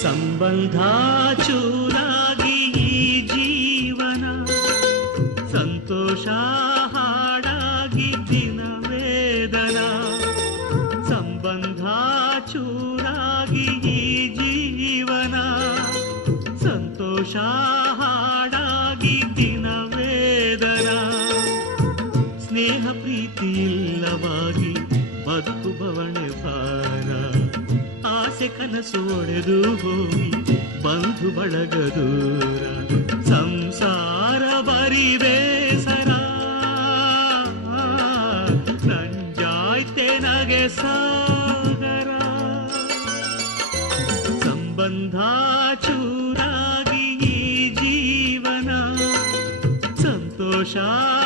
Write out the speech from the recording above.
ಸಂಬಂಧ ಚೂರಾಗಿ ಈ ಜೀವನ, ಸಂತೋಷ ಹಾಡಾಗಿ ದಿನ ವೇದನ. ಸಂಬಂಧ ಚೂರಾಗಿ ಈ ಜೀವನ, ಸಂತೋಷ ಹಾಡಾಗಿ ದಿನ ವೇದನ. ಸ್ನೇಹ ಪ್ರೀತಿ ಇಲ್ಲವಾಗಿ ಬದುಕು ಬವಣೆ ಭಾರ, ಆಸೆ ಕನಸು ಒಡೆದು ಹೋಗಿ ಬಂಧು ಬಳಗ ದೂರ. ಸಂಸಾರ ಬರಿ ಬೇಸರ, ನಂಜಾಯ್ತೆ ನಗೆ ಸಾಗರ. ಸಂಬಂಧ ಚೂರಾಗಿ ಈ ಜೀವನ, ಸಂತೋಷ